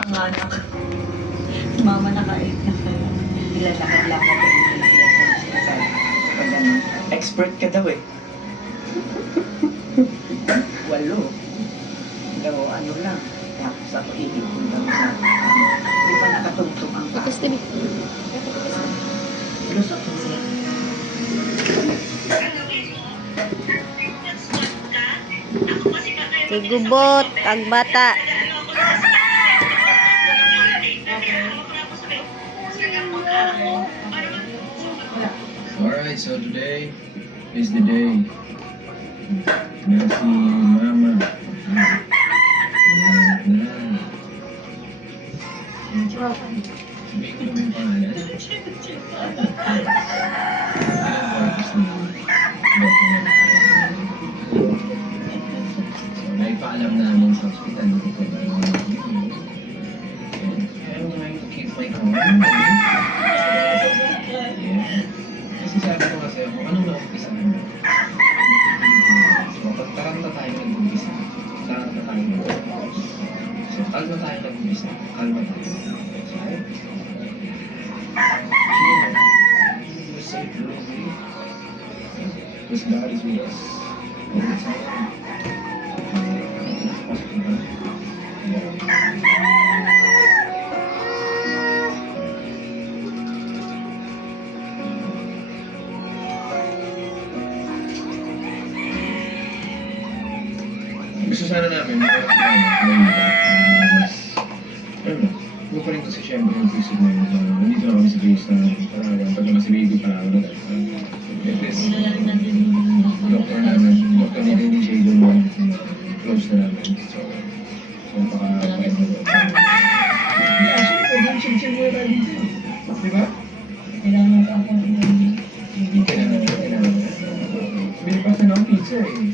Mga anak. Si mama naka-8 na pala. Ilan lakad-lakad ang nilagyan sa hospital. Pag ano, expert ka daw eh. 8. Daw, ano lang. Tapos ako ihipon lang sa hindi pa nakatugtog ang paa. Tikas TV. Lusot mo siya. Sigubot ang bata. Alright, so today is the day na si Mama sabihin ko naman yung pangalan. So, naipaalam namin sa hospital na ito na I'm going to keep my calm. Yeah. Kasi sabi ko kasi ako, anong na-umpisa mo? So, pag taranta tayo nag-umpisa, taranta tayo nag-umpisa. So, kalma tayo nag-umpisa, kalma tayo. Right? We're safe, we're okay. Because God is with us all the time. Gusto sana namin, mas, ano pa rin kasi syempre yung piso na yun. Nandito na kami sa base na parang pag naman si baby parang ano dahil doctor namin, doctor ni Lenny J. doon close na namin. So napaka-pahit na doon. Yeah, actually, pwede yung chim-chim mo na dito. Diba? Kailangan pa ako Kailangan. Binipasa na ang pizza eh.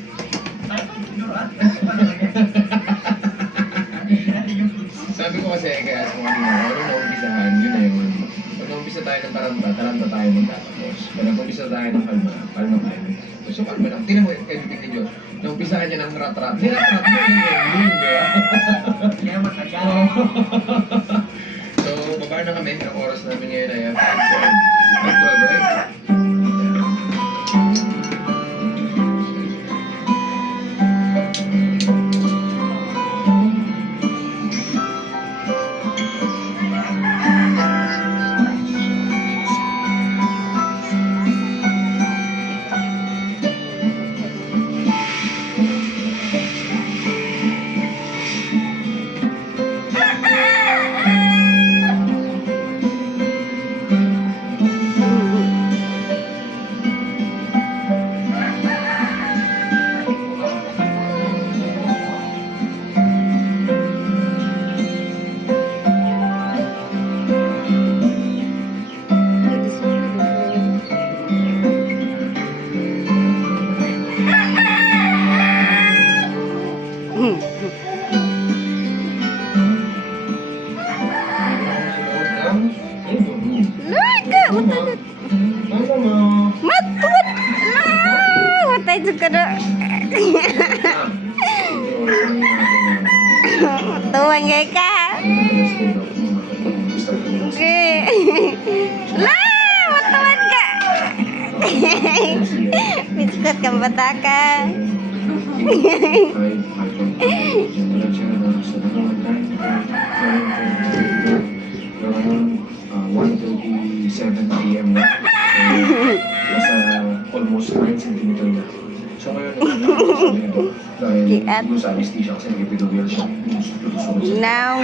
Sabi ko kasi kaya sa mga ano naumpisahan, yun na yun. Pag naumpisa tayo ng taranta tayo magtatapos. Pag naumpisa tayo ng kalma tayo magtatapos. So kalma lang, tinan mo editing ni Diyos. Naumpisahan niya ng rat-rat. Di rat-rat mo yung ending, di ba? Kaya matagal. So, baba na kami. Ang oras namin ngayon ay 5:12, right? Matut! Matay juga na. Tuwang gay ka. Okay. Lah, matuan ka. Biskut kang bata ka. PM na. Nasa almost 9 cm na. So ngayon, dahil yung sa anesthesia kasi nag-epidural siya. Now.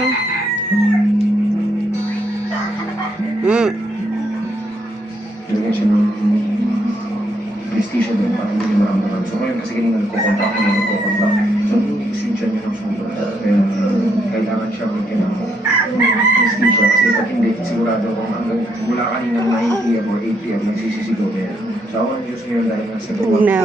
Nilagyan siya ng anesthesia din para hindi maramdaman. So ngayon kasi kanina nagko-contact. So hindi gusto yung tiyan niya ng sundo. Kaya kailangan siya magiging ng anesthesia. Kasi pag hindi, sigurado kung hanggang mula kanina 9 PM or 8 PM nagsisisigaw na yan. So ako ang Diyos ngayon dahil nasa gawa. No.